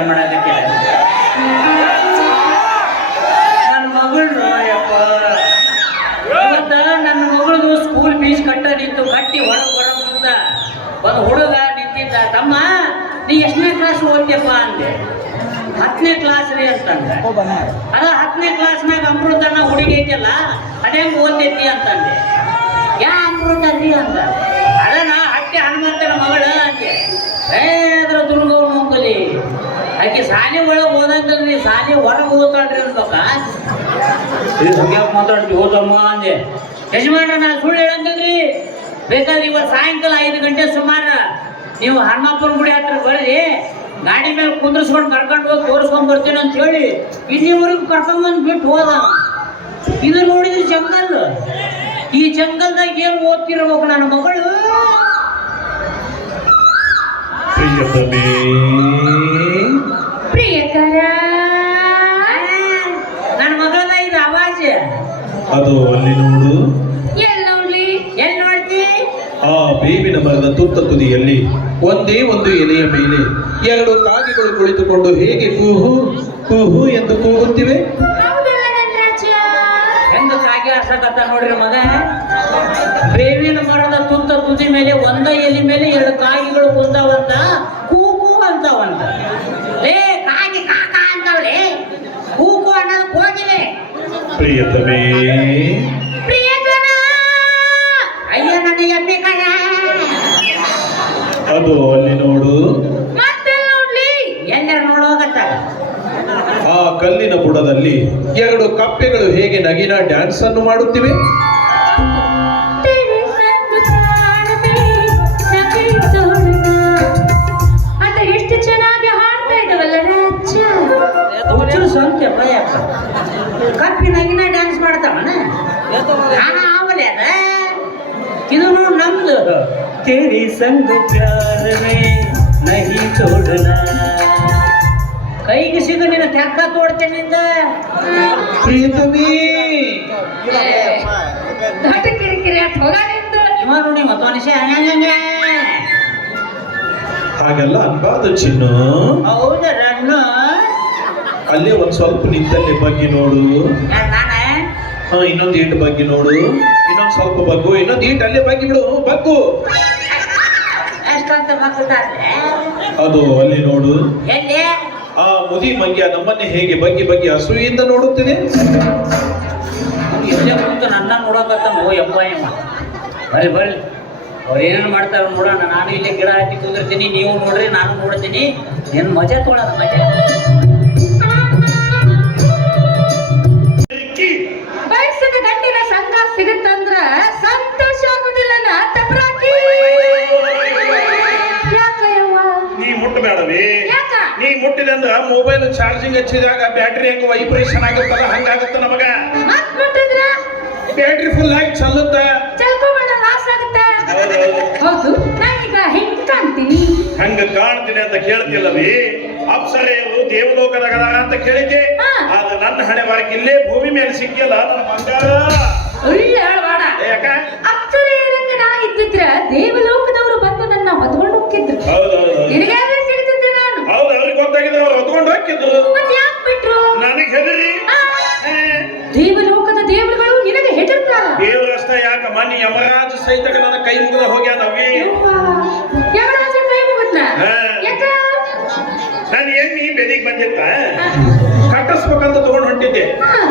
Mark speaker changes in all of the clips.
Speaker 1: ವಿಚಾರ ಮಾಡೋದಕ್ಕೆ ನನ್ನ ಮಗಳು ಯಪ್ಪ ನನ್ನ ಮಗಳದು ಸ್ಕೂಲ್ ಫೀಸ್ ಕಟ್ಟೋದಿತ್ತು ಕಟ್ಟಿ ಹೊರಗೆ ಬರೋ ಮುಂದ ಒಂದು ಹುಡುಗ ನಿಂತಿದ್ದ ತಮ್ಮ ನೀ ಎಷ್ಟನೇ ಕ್ಲಾಸ್ ಓದ್ತೀಯಪ್ಪ ಅಂದೆ. ಹತ್ತನೇ ಕ್ಲಾಸ್ ರೀ ಅಂತಂದೆ. ಅದ ಹತ್ತನೇ ಕ್ಲಾಸ್ನಾಗ ಅಮೃತನ ಹುಡುಗಿ ಐತಿಲ್ಲ ಅದೇ ಓದ್ತೈತಿ ಅಂತಂದೆ. ಯಾ ಅಮೃತ ರೀ ಅಂತ ಅದನ್ನ ಹಟ್ಟಿ ಹನುಮಂತನ ಮಗಳ ಅಂದೆ. ಏನಾದ್ರೂ ಆಕೆ ಶಾಲೆ ಒಳಗೆ ಓದಂತಲ್ರಿ ಶಾಲೆ ಹೊರಗೆ ಓದ್ತಾಳ್ರಿ ಅನ್ಬೇಕ ಮಾತಾಡ್ತೀವಿ ಓದಮ್ಮ ಅಂದೆ. ಯಜಮಾನ ನಾ ಸುಳ್ಳು ಹೇಳಂಗಿಲ್ರಿ. ಬೇಕಾದ್ರೆ ಇವತ್ತು ಸಾಯಂಕಾಲ ಐದು ಗಂಟೆ ಸುಮಾರು ನೀವು ಹನುಮಪ್ಪನ ಗುಡಿ ಹತ್ರ ಬರ್ರಿ ಗಾಡಿ ಮೇಲೆ ಕುಂದ್ರಿಸ್ಕೊಂಡು ಕರ್ಕೊಂಡು ಹೋಗಿ ತೋರಿಸ್ಕೊಂಡ್ ಬರ್ತೀನಿ ಅಂತ ಹೇಳಿ ಇಲ್ಲಿವರೆಗೂ ಕರ್ಕೊಂಡ್ ಬಂದು ಬಿಟ್ಟು ಹೋದ ಇದು ನೋಡಿದ್ರೆ ಜಂಗಲ್. ಈ ಜಂಗಲ್ದಾಗ ಏನು ಓದ್ತಿರ್ಬೇಕು ನನ್ನ ಮಗಳು?
Speaker 2: ಪ್ರಿಯತಮೇ
Speaker 3: ಪ್ರಿಯಕರ
Speaker 1: ನನ್ನ ಮಗಳದ ಇದು ಅವಾಜ್
Speaker 2: ಅದು ಅಲ್ಲಿ ನೋಡು. ಆ ಬೇವಿನ ಮರದ ತುತ್ತ ತುದಿಯಲ್ಲಿ ಒಂದೇ ಒಂದು ಎಲೆಯ ಮೇಲೆ ಎರಡು ಕಾಗೆಗಳು ಕುಳಿತುಕೊಂಡು ಹೇಗೆ ಕೂಹು ಕೂಹು ಎಂದು ಕೂಗುತ್ತಿವೆ?
Speaker 3: ಹೌದಲ್ಲ ನನ್ನ ರಾಜ
Speaker 1: ಹೆಂಗ ಕಾಗಿ ಆರ್ಸಕತ್ತ ನೋಡ್ರಿ ಮಗ. ಬೇವಿನ ಮರದ ತುತ್ತ ತುದಿ ಮೇಲೆ ಒಂದ ಎಲೆ ಮೇಲೆ ಎರಡು ಕಾಗಿಗಳು ಕುಂತಾವಂತ.
Speaker 2: ಪ್ರಿಯತಮೇ. ಅದು ಅಲ್ಲಿ ನೋಡು. ಆ ಕಲ್ಲಿನ ಬುಡದಲ್ಲಿ ಎರಡು ಕಪ್ಪೆಗಳು ಹೇಗೆ ನಗಿನ ಡ್ಯಾನ್ಸ್ ಅನ್ನು ಮಾಡುತ್ತಿವೆ?
Speaker 1: ಸ್ವಂತ ಭಯಪ್ಪ ಕಪ್ಪಿನಾಗಿನ ಡ್ಯಾನ್ಸ್ ಆವಲೆ ಅದ? ಇದು ನೋಡು ನಮ್ದು. ತೇರಿ ತೋಡನ ಕೈಗೆ ಸಿಗ ನಿನ್ನ ತೆಕ್ಕ ತೋಡ್ತೇನಿಂದ
Speaker 2: ಪ್ರಿಯತಮೇ
Speaker 3: ದೊಡ್ಡ ಕಿರಿಕಿರಿ ಅಂತ ಹೋಗಾನಿಂದ
Speaker 1: ಇವ ನೋಡಿ ಮತ್ತೊನಿಷ ಹಂಗಂಗ
Speaker 2: ಹಾಗೆಲ್ಲ ಅನ್ಬಾರ್ದು ಚಿನ್ನು.
Speaker 1: ಹೌದ ರನ್ನು?
Speaker 2: ಅಲ್ಲೇ ಒಂದ್ ಸ್ವಲ್ಪ ನಿಂತಲ್ಲಿ ಬಗ್ಗೆ ನೋಡು.
Speaker 1: ನಾನ?
Speaker 2: ಹಾ ಇನ್ನೊಂದ್ ಈಟ್ ಬಗ್ಗೆ ನೋಡು. ಇನ್ನೊಂದ್ ಸ್ವಲ್ಪ ಬಗ್ಗು ಇನ್ನೊಂದ್ ಈಟ್ ಅಲ್ಲೇ ಬಗ್ಗೆ ಬಿಡು. ಬಗ್ಗು. ಅದು ಅಲ್ಲಿ ನೋಡು. ಆ ಮುದಿ ಮಂಗ್ಯ ನಮ್ಮನ್ನ ಹೇಗೆ ಬಗ್ಗೆ ಬಗ್ಗೆ ಹಸುವಿಯಿಂದ ನೋಡುತ್ತಿದೆ?
Speaker 1: ನನ್ನ ನೋಡಕತ್ತ ಯಪ್ಪ ಬರ್ರಿ ಬರ್ರಿ. ಅವ್ರು ಏನೇನು ಮಾಡ್ತಾರ ನೋಡೋಣ. ನಾನು ಇಲ್ಲೇ ಗಿಡ ಹಾಕಿ ಕುಂದಿರ್ತೀನಿ. ನೀವು ನೋಡ್ರಿ ನಾನು ನೋಡ್ತೀನಿ. ಏನು ಮಜಾ ತೊಗೊಳೋಣ ಮಜಾ.
Speaker 2: ಮುಟ್ಟಿದಂದ್ರ ಮೊಬೈಲ್ ಚಾರ್ಜಿಂಗ್ ಹಚ್ಚಿದಾಗ ಬ್ಯಾಟ್ರಿ ಹೆಂಗ ವೈಬ್ರೇಷನ್ ಆಗುತ್ತಲ್ಲ ಹಂಗಾಗುತ್ತ ನಮಗ. ಬ್ಯಾಟ್ರಿ ಫುಲ್ ಆಗಿ ಚಲ್ಲುತ್ತ?
Speaker 3: ಚಲ್ಕೋಬೇಡ ಲಾಸ್ ಆಗುತ್ತೆ. ಹೌದು ನಾ ಈಗ ಹೆಂಗ್ ಕಾಣ್ತೀನಿ?
Speaker 2: ಹಂಗ ಕಾಣ್ತೀನಿ ಅಂತ ಕೇಳ್ತಿಲ್ಲವಿ. ಅಪ್ಸರೆಯರು ದೇವಲೋಕದಾಗ ಅಂತ ಕೇಳಿದ್ದೆ. ಆದ್ರೆ ನನ್ನ ಹಣೆ ಬಾರಕ್ಕೆ ಇಲ್ಲೇ ಭೂಮಿ ಮೇಲೆ ಸಿಕ್ಕಿಲ್ಲ ನನ್ನ ಬಂಗಾರ. ಯಾಕ?
Speaker 3: ಅಪ್ಸರೆಯರಂಗ ನಾ ಇದ್ದಿದ್ರ ದೇವಲೋಕದವರು ಬಂದು ನನ್ನ ಹೊತ್ಕೊಂಡು ಹೋಗ್ತಿದ್ರು
Speaker 2: ಹೌದೌದು
Speaker 3: ನಿನಗಾದ್ರೆ ಸಿಗ್ತಿದ್ದೆ ನಾನು
Speaker 2: ಹೌದು ಅವ್ರಿಗೆ ಹೊತ್ಕೊಂಡು ಹೋಗಿದ್ರು ನನಗೆ ಹೆದರಿ.
Speaker 3: ದೇವಲೋಕದ ದೇವರುಗಳು ನಿನಗೆ ಹೆದರ್ತಾರ
Speaker 2: ದೇವರಷ್ಟ ಯಾಕ ಮನಿ ಯಮರಾಜ ಸಹಿತ ನನ್ನ ಕೈ ಮುಗಿದ ಹೋಗ್ಯಾದ
Speaker 3: ಯಮರಾಜ ಕೈ ಮುಗಿದ್ನ. ಯಾಕ?
Speaker 2: ನಾನು ಎಮ್ಮಿ ಬೆದಿಗೆ ಬಂದಿತ್ತ? ಕಟ್ಟಿಸ್ಬೇಕಂತ ತಗೊಂಡು ಹೊಂಟಿದ್ದೆ.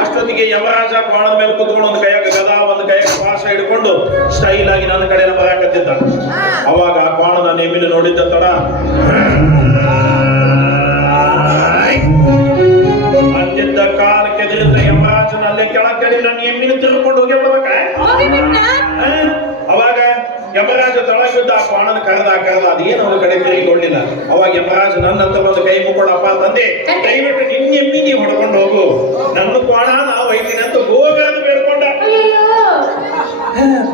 Speaker 2: ಅಷ್ಟೊತ್ತಿಗೆ ಯಮರಾಜ ಬಾಣದ ಮೇಲೆ ಕುತ್ಕೊಂಡು ಒಂದು ಕೈಯಾಗ ಗದಾ ಒಂದು ಕೈಯಾಗ ಪಾಶ ಹಿಡ್ಕೊಂಡು ಸ್ಟೈಲ್ ಆಗಿ ನನ್ನ ಕಡೆ ಬರಾಕತ್ತಿದ್ದ. ಅವಾಗ ಆ ಬಾಣ ನಾನು ಎಮ್ಮಿನ ನೋಡಿದ್ದ ತಡ. ಅಂದಿದ್ದ ಕಾಲ ಕೆದರಿಂದ ಯಮರಾಜನ ಅಲ್ಲೇ ಕೆಳಗ್ ಕಡಿ ನನ್ನ ಎಮ್ಮಿನ ತಿಳ್ಕೊಂಡು ಹೋಗಿ? ಅವಾಗ ಯಮರಾಜ ತಳಗಿದ್ದ ಆ ಕ್ವಾಣನ ಕರೆದ ಕರೆದ ಅದೇನು ಅವನ ಕಡೆ ತಿರುಗಿ ಅವಾಗ ಯಮರಾಜ ನನ್ನ ಅಂತ ಬಂದು ಕೈ ಮುಕ್ಕೊಡಪ್ಪ ತಂದೆ ದಯವಿಟ್ಟು ನಿನ್ನ ಎಮ್ಮಿ ನೀವು ಹೊಡ್ಕೊಂಡು ಹೋಗು. ನನ್ನ ಕ್ವಾಣ ನಾ ಒಯ್ತೀನಿ ಅಂತ ಗೋಗಾದ ಬೇಡ್ಕೊಂಡ.
Speaker 3: ಅಯ್ಯೋ.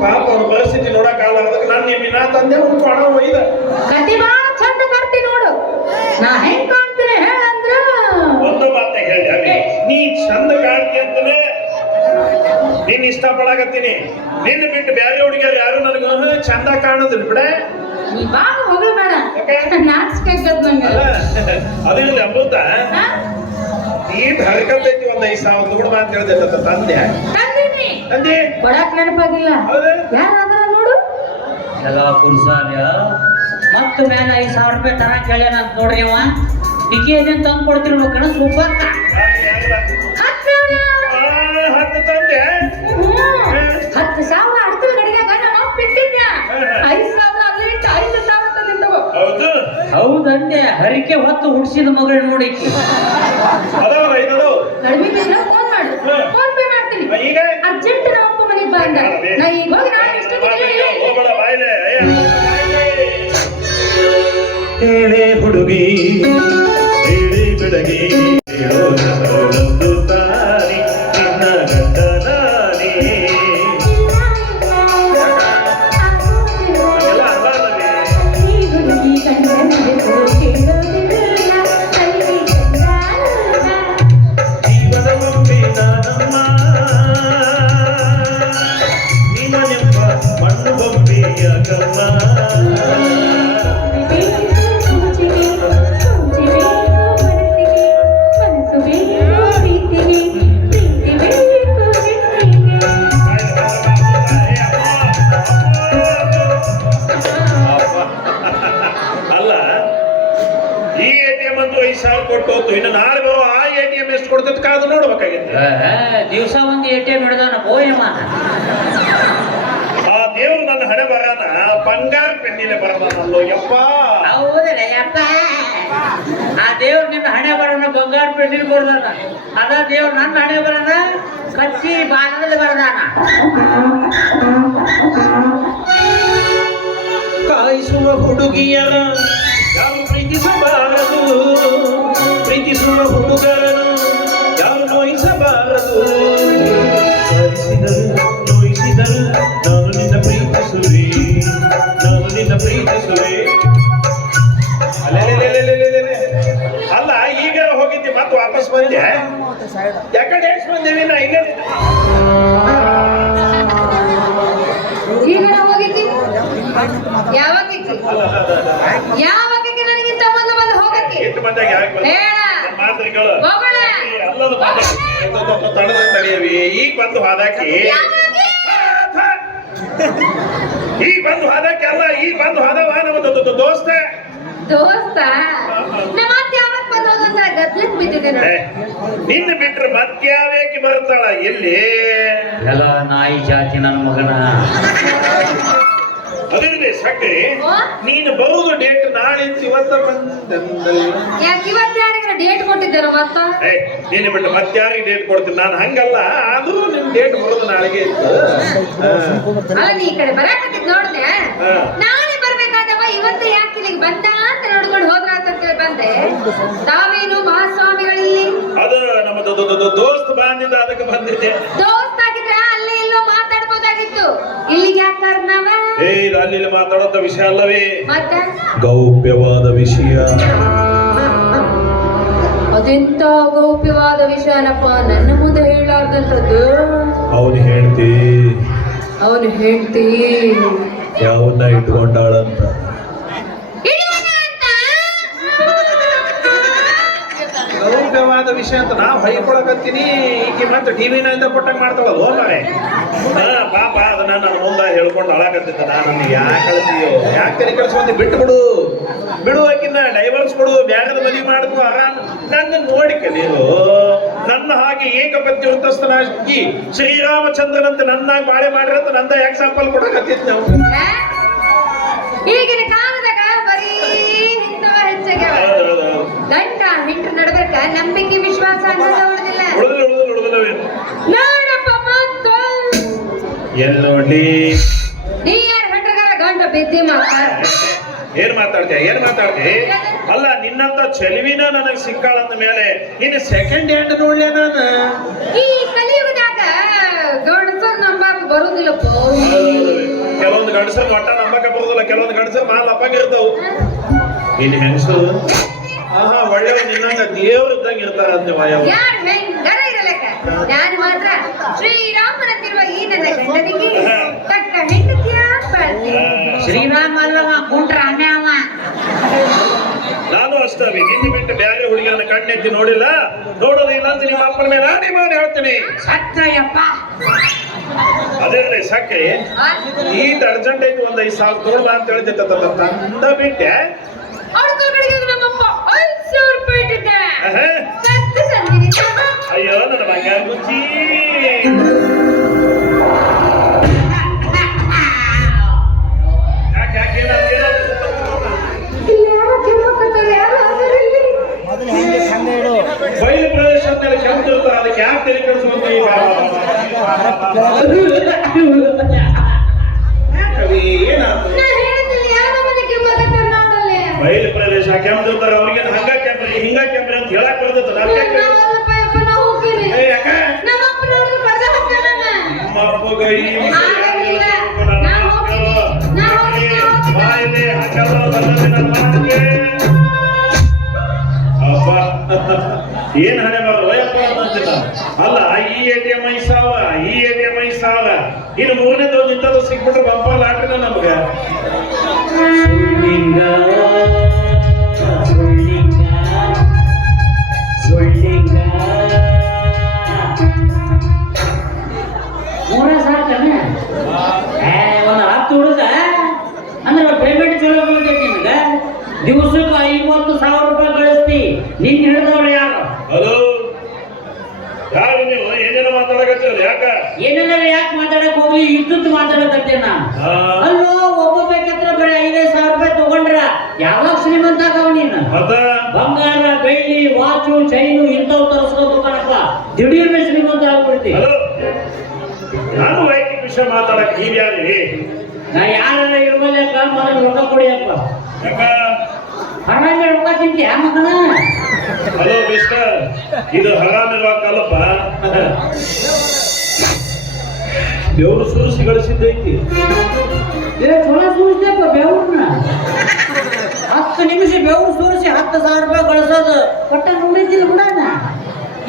Speaker 2: ಪಾಪ ಅವ್ರ ಪರಿಸ್ಥಿತಿ ನೋಡಕ್ ಅದಕ್ಕೆ ನನ್ನ ಎಮ್ಮಿ ನಾ ತಂದೆ ಒಂದು ಕ್ವಾಣ ಒಯ್ದ.
Speaker 3: ಕತಿ ಬಾ ಚಂದ ಬರ್ತಿ ನೋಡು. ನಾ ಹೆಂಗ್ ಕಾಣ್ತೀನಿ ಹೇಳಂದ್ರ
Speaker 2: ಒಂದು ಮಾತ ಹೇಳಿ ನೀ ಚಂದ ಕಾಣ್ತಿ ಅಂತಲೇ ನಿನ್ನ ಇಷ್ಟ ಪಡಾಕತ್ತೀನಿ ನಿನ್ನ ಬಿಟ್ಟು ಬೇರೆ ಹುಡುಗಿಯರು ಯಾರು ನನಗೆ ಚಂದ ಕಾಣೋದಿಲ್ಲ ಬಿಡ.
Speaker 3: ನೀ ಬಾಳ ಹೊಗಳಬೇಡ ನಾಚಿಕಾಗ್ತದ ನಂಗೆ.
Speaker 2: ಅಲ್ಲ ಅದಿರಲಿ ಅಮೃತ?
Speaker 3: ಹಾ?
Speaker 2: ನೀಟ್ ಐತಿ ಒಂದ್ ಐದ್ ಸಾವಿರ ದುಡ್ಡು ಅಂತ ಹೇಳ್ದೆ ತಂದೆ. ತಂದೆ?
Speaker 3: ಕೊಡಕ್ ನೆನಪಾಗಿಲ್ಲ.
Speaker 2: ಹೌದಾ.
Speaker 3: ಯಾರಾದ್ರ ನೋಡು?
Speaker 1: ಎಲ್ಲ ಕುರ್ಸಾನ್ಯ ಮತ್ತ ಮೇಲೆ ಐದು ಸಾವಿರ ರೂಪಾಯಿ ತರ ಕೇಳ್ಯಾನ ಅಂತ ನೋಡ್ರಿ ಅವ ಬಿಕಿ ಏನೇನ್ ತಂದು ಕೊಡ್ತೀರಿ ಸುಬ್ಬಕ್ಕ
Speaker 3: ಹತ್ತು
Speaker 2: ಹತ್ತು
Speaker 3: ಹತ್ತು ಸಾವಿರ ಅಡ್ತದ ಗಡಿಗೆ ನಮ್ಮ ಅಪ್ಪ ಇಟ್ಟಿದ್ದ ಐದು ಸಾವಿರ ಅಲ್ಲಿ ಇಟ್ಟು ಐದು ಸಾವಿರ ತಂದಿದ್ದವು.
Speaker 2: ಹೌದು.
Speaker 1: ಹೌದಂತೆ ಹರಿಕೆ ಹೊತ್ತು ಹುಡ್ಸಿದ ಮಗಳ ನೋಡಿ.
Speaker 2: ಅದಾವ ಐದದು
Speaker 3: ಕಡಿಮೆ ಬಿದ್ರೆ ಫೋನ್ ಮಾಡು. ಫೋನ್ ಪೇ ಮಾಡ್ತೀನಿ.
Speaker 2: ಈಗ?
Speaker 3: ಅರ್ಜೆಂಟ್ ನಮ್ಮ ಅಪ್ಪ ಮನೆಗೆ ಬಾ ಅಂದ. ನಾ ಈಗ ಹೋಗಿ ನಾನು ಎಷ್ಟೊತ್ತಿಗೆ
Speaker 2: ಹೇಳೆ? ಹುಡುಗಿ ಹೇಳಿ ಬೆಳಗಿ ಹೇಳೋ ಕಾದು ನೋಡ್ಬೇಕಾಗಿತ್ತು.
Speaker 1: ದಿವಸ ಒಂದು ಎ ಟಿ ಎಂ ಹಿಡ್ದಾನ ಬೋಯಮ್ಮ
Speaker 2: ಆ ದೇವ್ರು ನನ್ನ ಹಣೆ ಬರಾನ ಬಂಗಾರ ಪೆನ್ನಿಲೆ ಬರದಾನಲ್ಲೋ ಯಪ್ಪ!
Speaker 1: ಹೌದಲ್ಲ ಯಪ್ಪ! ಆ ದೇವ್ರು ನಿನ್ನ ಹಣೆ ಬರೋಣ ಬಂಗಾರ ಪೆಂಡಿಲ್ ಬರ್ದಾನ ಅದ ದೇವ್ರು ನನ್ನ ಹಣೆ ಬರೋಣ ಕಚ್ಚಿ ಬಾಗಿಲಲ್ಲಿ ಬರದಾನ.
Speaker 2: ಕಾಯಿಸುವ ಹುಡುಗಿಯರ ಯಾರು ಪ್ರೀತಿಸಬಾರದು? ಪ್ರೀತಿಸುವ ಹುಡುಗರನು ಕಾಯಿಸಿದರು ನೋಯಿಸಿದರು ನಾನು ನಿನ್ನ ಪ್ರೀತಿಸುವೆ ನಾನು ನಿನ್ನ ಪ್ರೀತಿಸುವೆ. ಅಲ್ಲ ಈಗ ಹೋಗಿದ್ದೆ ಮತ್ತೆ ವಾಪಸ್ ಬಂದೆ ಯಾಕಡೆ ಎಷ್ಟು ಬಂದೇವಿ ನಾ ಈಗ
Speaker 3: ಈಗ ನಾವು ಹೋಗಿದ್ದಿ ಯಾವಾಗ ಇಕ್ಕಿ?
Speaker 2: ಅಲ್ಲ ಅಲ್ಲ, ಅಲ್ಲ, ಅಲ್ಲ.
Speaker 3: ಯಾವಾಗ ನನಗಿಂತ ಮೊದಲು ಬಂದು ಹೋಗಕ್ಕೆ.
Speaker 2: ನನ್ನ ಕೇಳು. ತಡದ ತಡೆಯವಿ. ಈಗ ಬಂದು ಹಾದಾಕಿ. ಈಗ ಬಂದು ಹಾದಾಕಿ ಅಲ್ಲ ಈಗ ಬಂದು ಹಾದವ ನಮ್ಮ ದೋಸ್ತ.
Speaker 3: ದೋಸ್ತ?
Speaker 2: ನಿನ್ನ ಬಿಟ್ರೆ ಮತ್ಯಾವೇಕಿ ಬರ್ತಾಳ ಎಲ್ಲಿ?
Speaker 1: ಎಲ್ಲ ನಾಯಿ ಜಾತಿ ನನ್ನ ಮಗನ.
Speaker 2: ಅದಿರಲಿ ಸಕ್ರಿ. ನೀನು ಬರುವುದು ಡೇಟ್ ನಾಳೆ ಇವತ್ತ ಬಂದಂದಲ್ಲ
Speaker 3: ಯಾಕೆ ಇವತ್ತು? ಯಾರಿಗಾರ ಡೇಟ್ ಕೊಟ್ಟಿದ್ದಾರ ಮತ್ತ?
Speaker 2: ಏ ನೀನು ಬಿಟ್ಟು ಮತ್ಯಾರಿಗೆ ಡೇಟ್ ಕೊಡ್ತೀನಿ. ನಾನು ಹಂಗಲ್ಲ ಆದ್ರೂ ನಿಮ್ ಡೇಟ್ ಬರೋದು ನಾಳೆಗೆ ಇತ್ತು.
Speaker 3: ಅಲ್ಲ ನೀ ಈ ಕಡೆ ಬರಾಕತ್ತಿದ್ ನೋಡ್ದೆ. ನಾಳೆ ಬರ್ಬೇಕಾದವ ಇವತ್ತು ಯಾಕೆ ಇಲ್ಲಿಗೆ ಬಂದ ಅಂತ ನೋಡ್ಕೊಂಡು ಹೋದ್ರ ಅಂತ ಹೇಳಿ ಬಂದೆ. ತಾವೇನು ಮಹಾಸ್ವಾಮಿಗಳಿಲ್ಲಿ
Speaker 2: ಅದು ನಮ್ಮ ದೋಸ್ತ್ ಬಂದಿದ್ದ ಅದಕ್ಕೆ ಬಂದಿದ್ದೆ.
Speaker 3: ದೋಸ್ತ್ ಆಗಿದ್ರ ಅಲ್ಲಿ ಎಲ್ಲೋ ಮಾತಾಡ್ಬೋದಾಗಿತ್ತು. ಇಲ್ಲಿಗೆ ಯಾಕೆ ಕರ್ನವ
Speaker 2: ಏ ಇದು ಅಲ್ಲಿ ಇಲ್ಲಿ ಮಾತಾಡೋಂಥ ವಿಷಯ ಅಲ್ಲವೇ? ಗೌಪ್ಯವಾದ ವಿಷಯ.
Speaker 3: ಅದೆಂತ ಗೌಪ್ಯವಾದ ವಿಷಯನಪ್ಪ? ನನ್ನ ಮುಂದೆ ಹೇಳಾರ್ದಂಥದ್ದು
Speaker 2: ಅವನು ಹೇಳ್ತಿ.
Speaker 3: ಅವನು ಹೇಳ್ತಿ.
Speaker 2: ಯಾವನ್ನ ಇಟ್ಕೊಂಡಾಳಂತ? ಗೌಪ್ಯವಾದ ವಿಷಯ ಅಂತ ನಾ ಹೊಯ್ಕೊಳಕತ್ತೀನಿ ಈಕೆ ಮತ್ತೆ ಟಿವಿನಿಂದ ಕೊಟ್ಟಂಗೆ ಮಾಡ್ತಾಳಲ್ಲ ಹೋ ಮಾರೆ ಹಾ ಪಾಪ ಅದನ್ನ ನನ್ನ ಮುಂದೆ ಹೇಳ್ಕೊಂಡು ಅಳಕತ್ತಿದ್ದ. ನಾನು ನನಗೆ ಯಾಕೆ ಕಳಿಸಿಯೋ ಯಾಕೆ ತಲೆ ಕೆಡಿಸ್ಕೊಂಡಿ ಬಿಟ್ಟು ಬಿಡು ಬಿಡು ಆಕಿನ್ನ ಡೈವರ್ಸ್ ಕೊಡು ಬ್ಯಾಗದ ಮದುವೆ ಮಾಡುದು ಆರಾಮ್. ನನ್ನ ನೋಡಿ ನೀನು. ನನ್ನ ಹಾಗೆ ಏಕಪತ್ಯ ವೃತ್ತಸ್ಥನಾಗಿ ಶ್ರೀರಾಮಚಂದ್ರನಂತ ನನ್ನಾಗಿ ಬಾಳೆ ಮಾಡಿರಂತ ನಂದ ಎಕ್ಸಾಂಪಲ್ ಕೊಡಕತ್ತಿದ್ ನಾವು?
Speaker 3: ಈಗಿನ ಕಾಲದಾಗ ಬರೀ ಇಂಥವ ಹೆಚ್ಚಾಗಿ
Speaker 2: ದಂಡ
Speaker 3: ಗಂಡ ಹೆಂಡ್ರ ನಡ್ಬೇಕ ನಂಬಿಕೆ ವಿಶ್ವಾಸ ಅನ್ನೋದು ಉಳಿದಿಲ್ಲ.
Speaker 2: ಉಳಿದಿಲ್ಲ ಉಳಿದಿಲ್ಲ
Speaker 3: ನೋಡಪ್ಪ ಮತ್ತು
Speaker 2: ಎಲ್ಲಿ ನೋಡ್ಲಿ
Speaker 3: ನೀ ಯಾರ ಹಂಡ್ರಗಾರ ಗಂಡ ಬಿದ್ದಿ ಮಾತಾಡ
Speaker 2: ಏನ್ ಮಾತಾಡ್ತೀಯ ಏನ್ ಮಾತಾಡ್ತಿ ಅಲ್ಲ ನಿನ್ನಂತ ಚೆಲುವಿನ ನನಗ್ ಸಿಕ್ಕಾಳಂದ ಮೇಲೆ ಇನ್ನು ಸೆಕೆಂಡ್ ಹ್ಯಾಂಡ್ ನೋಡ್ಲೆ ನಾನು.
Speaker 3: ಈ ಕಲಿಯುಗದಾಗ ಗಂಡಸರ್ ನಂಬಾಕ ಬರುದಿಲ್ಲಪ್ಪ.
Speaker 2: ಕೆಲವೊಂದು ಗಂಡಸರ್ ಒಟ್ಟ ನಂಬಕ ಬರೋದಿಲ್ಲ ಕೆಲವೊಂದು ಗಂಡಸರ್ ಮಾಲ್ ಅಪ್ಪಂಗಿರ್ತಾವು ಇನ್ನು ಹೆಂಗಸರು ಆಹಾ ಒಳ್ಳೆ ನಿನ್ನಂಗ ದೇವ್ರ ಇದ್ದಂಗ ಇರ್ತಾರ ಅಂತ ವಾಯವ
Speaker 3: ನಾನು ಮಾತ್ರ ಶ್ರೀರಾಮನಂತಿರುವ ಈ ನನ್ನ ಗಂಡನಿಗೆ ತಕ್ಕ ಬಾಳ್ತೀನಿ
Speaker 1: ಶ್ರೀರಾಮ್ ಅಲ್ಲವ ನಾನು
Speaker 2: ಅಷ್ಟೇ ನಿನ್ನೆ ಬಿಟ್ಟು ಬೇರೆ ಹುಡುಗಿಯನ್ನ ಕಣ್ಣೆತ್ತಿ ನೋಡಿಲ್ಲ? ನೋಡೋದಿಲ್ಲ ಅಂತ ನಿಮ್ಮ ಅಪ್ಪನ ಮೇಲೆ ಆಡಿ ಮಾಡಿ ಹೇಳ್ತೀನಿ.
Speaker 1: ಸತ್ತಯ್ಯಪ್ಪ
Speaker 2: ಅದೇನೆ ಸಾಕೆ ಈತ ಅರ್ಜೆಂಟ್ ಐತಿ ಒಂದ್ ಐದು ಸಾವಿರ ತೋಳ್ಬ ಅಂತ ಹೇಳಿದೆ ತಂದ ಬಿಟ್ಟೆ. ಅಯ್ಯೋ ನನ್ನ ಬಂಗಾರ
Speaker 3: ಗುಚ್ಚಿ
Speaker 2: ಬಯಲು ಪ್ರದೇಶ ಅಂತೇಳಿ ಕೆಂಪು ಇರ್ತಾರೆ ಅದಕ್ಕೆ ಯಾಕೆ ತಲೆ
Speaker 3: ಅಂತ ನೋಡಲ್ಲಿ
Speaker 2: ಬಯಲು ಪ್ರದೇಶ ಕೆಂಪು ಇರ್ತಾರೆ ಅವ್ರಿಗೆ ಹಂಗ ಕೆಂಪ್ರಿ ಹಿಂಗ ಕೆಂಪ್ರಿ ಅಂತ ಹೇಳಕ್ ಬರ್ತದ ನಾನು ಯಾಕೆ ಇನ್ನು ಮೂರನೇದು ಇಂಥದ್ದು ಸಿಕ್ಬಿಟ್ರೆ ಬಂಪ ಲಾಟ್ರಿನ ನಮ್ಗೆ.
Speaker 1: ನೀನು ಬಂಗಾರ ಬೆಳ್ಳಿ ವಾಚು ಚೈನು ಇಂಥವು ತರಿಸ್ಕೋಬೇಕಪ್ಪ ದಿಢೀರ್ನ ಶ್ರೀಮಂತ ಆಗ್ಬಿಡ್ತಿ.
Speaker 2: ನಾನು ವೈಯಕ್ತಿಕ ವಿಷಯ ಮಾತಾಡಕ್ ನೀವ್ ಯಾರಿ
Speaker 1: ನಾ ಯಾರ ಇರ್ಬೋದಕ್ಕ ಮೊದಲು ರೊಕ್ಕ ಕೊಡಿಯಪ್ಪ ಹರಾಜ ರೊಕ್ಕ ತಿಂತೀಯ ಮಗನ?
Speaker 2: ಹಲೋ ಮಿಸ್ಟರ್ ಇದು ಹರಾಮ್ ಇರುವಾಗಲ್ಲಪ್ಪ ಬೆವರು ಸೂರಿಸಿ ಗಳಿಸಿದ್ದೈತಿ.
Speaker 1: ಏ ಚಲೋ ಸೂರಿಸ್ದಪ್ಪ ಬೆವ್ರನ್ನ. ಹತ್ತು ನಿಮಿಷ ಬೇವು ಸೂರಿಸಿ ಹತ್ತು ಸಾವಿರ ರೂಪಾಯಿ ಗಳಿಸೋದು. ಕೊಟ್ಟ ನೋಡಿದ್ದಿಲ್ಲ ಬಿಡಣ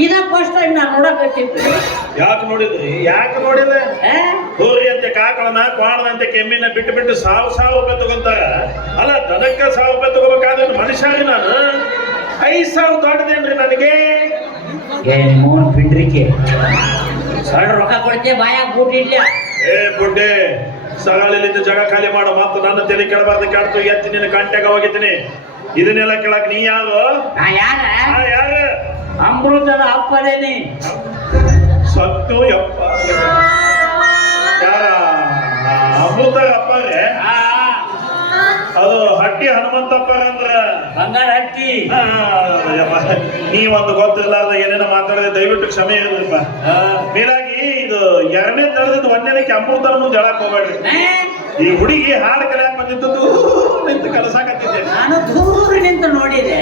Speaker 1: ಇದ ಫಸ್ಟ್ ಟೈಮ್ ನಾನು ನೋಡಕತ್ತಿದ್ದೆ.
Speaker 2: ಯಾಕೆ ನೋಡಿದ್ರಿ? ಯಾಕೆ ನೋಡಿಲ್ಲ? ಅಂತೆ ಕಾಕಳನ ಕ್ವಾಣದಂತೆ ಕೆಮ್ಮಿನ ಬಿಟ್ಟು ಬಿಟ್ಟು ಸಾವು ಸಾವು ರೂಪಾಯಿ ಅಲ್ಲ ದನಕ್ಕ ಸಾವು ರೂಪಾಯಿ ತಗೋಬೇಕಾದ್ರೆ ಮನುಷ್ಯ ನಾನು. ಐದು ಸಾವಿರ ದೊಡ್ಡದೇನ್ರಿ ನನಗೆ?
Speaker 1: ಪಿಂಡ್ರಿಕೆ ಸಣ್ಣ ರೊಕ್ಕ ಕೊಡ್ತೇ ಬಾಯ ಬೂಟ್ ಇಡ್ಲ.
Speaker 2: ಏ ಬುಡ್ಡೆ. ಸಗಾಲಿಲಿಂದ ಜಾಗ ಖಾಲಿ ಮಾಡು ಮತ್ತು ನನ್ನ ತಲೆ ಕೆಳಬಾರ್ದು ಕೆಡ್ತು ಎತ್ತಿ ನಿನ್ನ ಕಂಟ್ಯಾಗ ಹೋಗಿದ್ದೀನಿ. ಇದನ್ನೆಲ್ಲ ಕೇಳಕ್ ನೀ ಯಾರು?
Speaker 1: ಅಮೃತನ ಯಾರ? ಅಮೃತದ ಅಪ್ಪದೇನಿ
Speaker 2: ಸತ್ತು ಯಪ್ಪ. ಯಾರ? ಅಮೃತ ಅಪ್ಪರೇ ಅದು ಹಟ್ಟಿ ಹನುಮಂತಪ್ಪ ಅಂದ್ರ?
Speaker 1: ಬಂಗಾರ
Speaker 2: ಹಟ್ಟಿ. ನೀವೊಂದು ಗೊತ್ತಿರ್ಲಾರ್ದ ಏನೇನೋ ಮಾತಾಡಿದ್ರೆ ದಯವಿಟ್ಟು ಕ್ಷಮೆ ಇರಲಿಪ್ಪ ಮೇಲಾಗಿ ಇದು ಎರಡನೇ ತರಗತಿ ಒಂದನೇ ಅಮೃತನ ಮುಂದೆ ಹೇಳಕ್ ಹೋಗ್ಬೇಡ್ರಿ.
Speaker 1: ಏ,
Speaker 2: ಈ ಹುಡುಗಿ ಹಾಡು ಕಲಿಯಕ್ ಬಂದಿದ್ದು ನಿಂತು ಕಲಸಾಕತ್ತಿದ್ದೆ.
Speaker 1: ನಾನು ದೂರ ನಿಂತು ನೋಡಿದೆ.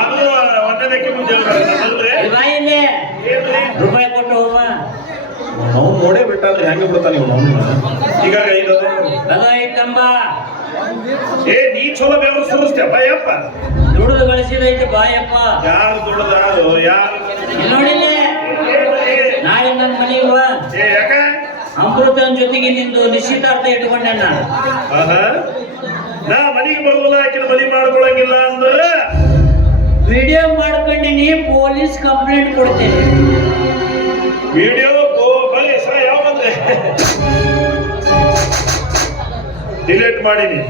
Speaker 2: ಅದು ಒಂದನೇದಕ್ಕೆ ಮುಂದೆ ಹೇಳ್ಬೇಡ್ರಿ.
Speaker 1: ರೂಪಾಯಿ ಕೊಟ್ಟು ಹೋಗ
Speaker 2: ನಾವು ನೋಡೇ ಬಿಟ್ಟಾದ್ರೆ ಹೆಂಗ ಬಿಡ್ತಾನೆ ಇವ್ನು ಈಗ ಇದು
Speaker 1: ಅದು ಐತಂಬ.
Speaker 2: ಏ ನೀ ಚಲೋ ಬೆವರು ಸುರಿಸ್ತೇಪ್ಪ ಯಪ್ಪ
Speaker 1: ದುಡಿದು ಗಳಿಸಿದೈತೆ ಬಾಯಪ್ಪ.
Speaker 2: ಯಾರು ದುಡ್ದಾರು ಯಾರು
Speaker 1: ನೋಡಿಲ್ಲ? ನಾಳೆ ನನ್ನ
Speaker 2: ಮನೆ ಯಾಕ?
Speaker 1: ಅಮೃತನ ಜೊತೆಗೆ ನಿಂದು ನಿಶ್ಚಿತಾರ್ಥ ಇಟ್ಕೊಂಡೆ ನಾನು.
Speaker 2: ನಾ ಮನೆಗೆ ಬರುದಿಲ್ಲ ಆಕಿನ ಮದುವೆ ಮಾಡ್ಕೊಳಂಗಿಲ್ಲ ಅಂದ್ರೆ?
Speaker 1: ವಿಡಿಯೋ ಮಾಡ್ಕೊಂಡಿನಿ ಪೊಲೀಸ್ ಕಂಪ್ಲೇಂಟ್ ಕೊಡ್ತೇನೆ.
Speaker 2: ವಿಡಿಯೋ ಬರೀ ಸರ ಯಾವ ಬಂದ್ರೆ ಡಿಲೀಟ್ ಮಾಡೀನಿ.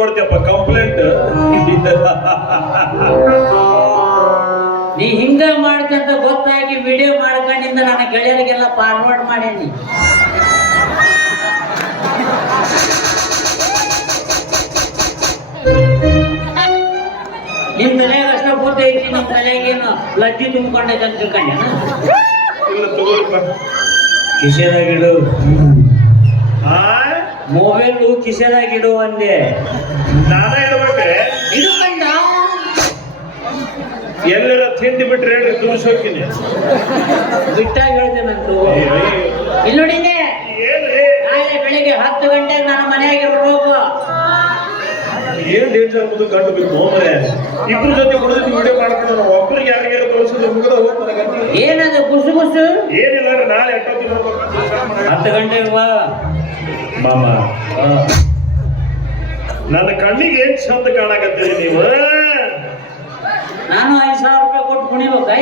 Speaker 2: ಕೊಡ್ತೀಯಪ್ಪ ಕಂಪ್ಲೇಂಟ್
Speaker 1: ನೀ ಹಿಂಗ ಮಾಡ್ಕಂತ ಗೊತ್ತಾಗಿ ವಿಡಿಯೋ ಮಾಡ್ಕೊಂಡಿಂದ ನನ್ನ ಗೆಳೆಯರಿಗೆಲ್ಲ ಫಾರ್ವರ್ಡ್ ಮಾಡೇನಿ. ನಿಮ್ ತಲೆಯಾಗ ಅಷ್ಟ ಬುದ್ಧಿ ಐತಿ ನಿಮ್ ತಲೆಯಾಗೇನು ಲಜ್ಜಿ ತುಂಬಿಕೊಂಡೈತೆ ಅಂತ ತಿಳ್ಕೊಂಡೆ
Speaker 2: ಇಲ್ಲ ತಗೋರಿಪ್ಪ
Speaker 1: ಕಿಸೆದಾಗಿಡು
Speaker 2: ಆ
Speaker 1: ಮೊಬೈಲು ಕಿಸೆದಾಗಿಡು ಅಂದೆ.
Speaker 2: ನಾನೇ ಇಡ್ಬೇಕೆ
Speaker 1: ಇದು ಕಂಡ
Speaker 2: ಎಲ್ಲರ ತಿಂಡಿ ಬಿಟ್ರೆ ಹೇಳಿ ತೋರಿಸೋಕಿನಿ.
Speaker 1: ಬಿಟ್ಟಾಗ ಹೇಳ್ತೇನೆ ಇಲ್ಲಿ. ನೋಡಿದೆ ನಾಳೆ ಬೆಳಿಗ್ಗೆ ಹತ್ತು ಗಂಟೆಗೆ ನಾನು ಮನೆಯಾಗಿರ್ಬೇಕು
Speaker 2: ಏನ್ ಡೇಂಜರ್ ಅನ್ನೋದು ಕಂಡು ಬಿಟ್ಟು ಹೋದ್ರೆ ಇಬ್ರು ಜೊತೆ ಕುಡಿದು ವಿಡಿಯೋ ಮಾಡ್ಕೊಂಡು ನಾವು ಒಬ್ಬರಿಗೆ ಯಾರಿಗಾರ ತೋರಿಸಿದ್ರೆ ಮುಗಿದ ಹೋಗ್ತಾರೆ
Speaker 1: ಏನದು ಗುಸು ಗುಸು?
Speaker 2: ಏನಿಲ್ಲ ನಾಳೆ ಎಷ್ಟೊತ್ತಿಗೆ
Speaker 1: ಹತ್ತು ಗಂಟೆ ಬಾ
Speaker 2: ಮಾಮ. ನನ್ನ ಕಣ್ಣಿಗೆ ಏನ್ ಚಂದ ಕಾಣಕತ್ತೀರಿ ನೀವು?
Speaker 1: ನಾನು ಐದು ಸಾವಿರ ರೂಪಾಯಿ ಕೊಟ್ಟು ಕುಣಿಬೇಕಾ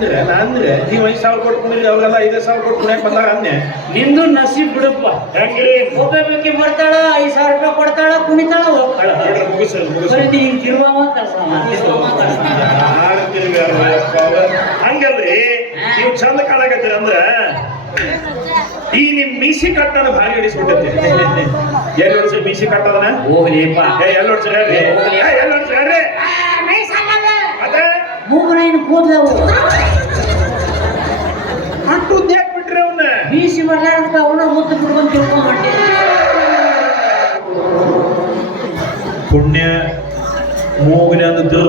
Speaker 2: ಏ ಅಂದ್ರೆ ನಾ ಅಂದ್ರೆ ನೀವು ಐದು ಸಾವಿರ ಕೊಟ್ಕೊಂಡಿರಿ ಅವ್ರಿಗೆಲ್ಲ ಐದು ಸಾವಿರ ಕೊಟ್ಟು ಕುಣಿಯಕ್ ಬಂದಾಗ ಅಂದೆ
Speaker 1: ನಿಂದು ನಸೀಬ್ ಬಿಡಪ್ಪ.
Speaker 2: ಹೆಂಗ್ರಿ?
Speaker 1: ಬರ್ತಾಳ ಐದು ಸಾವಿರ ರೂಪಾಯಿ ಕೊಡ್ತಾಳ ಕುಣಿತಾಳ ಹೋಗ್ತಾಳ. ಬರೀ ಹಿಂಗ್
Speaker 2: ಹಂಗಲ್ರಿ ನೀವು ಚಂದ ಕಾಣಕತ್ತೀರ ಅಂದ್ರ ಈ ನಿಮ್ ಮೀಸಿ ಕಟ್ಟನ ಭಾರಿ ಹಿಡಿಸ್ಬಿಟ್ಟೈತಿ. ಎಲ್ಲಿ ಹೊಡ್ಸಿ ಮೀಸಿ ಕಟ್ಟದನ?
Speaker 1: ಹೋಗ್ಲಿಪ್ಪ
Speaker 2: ಏ ಎಲ್ಲಿ ಹೊಡ್ಸಿ ಹೇಳ್ರಿ? ಏ, ಎಲ್ಲಿ ಹೊಡ್ಸಿ ಹೇಳ್ರಿ?
Speaker 1: ಮೂಗನ ಕೂದಲವು
Speaker 2: ಯಾಕೆ ಬಿಟ್ರಿ ಅವನ್ನ
Speaker 1: ಬೀಸಿ ಬರ್ಲಾರ್ದಕ್ಕ ಅವನ ಮುದ್ದು ಬಿಡ್ಕೊಂಡು ತಿಳ್ಕೊಂಡ್ಬಿಟ್ಟೆ
Speaker 2: ಪುಣ್ಯ ಮೂಗಿನ ಅಂದು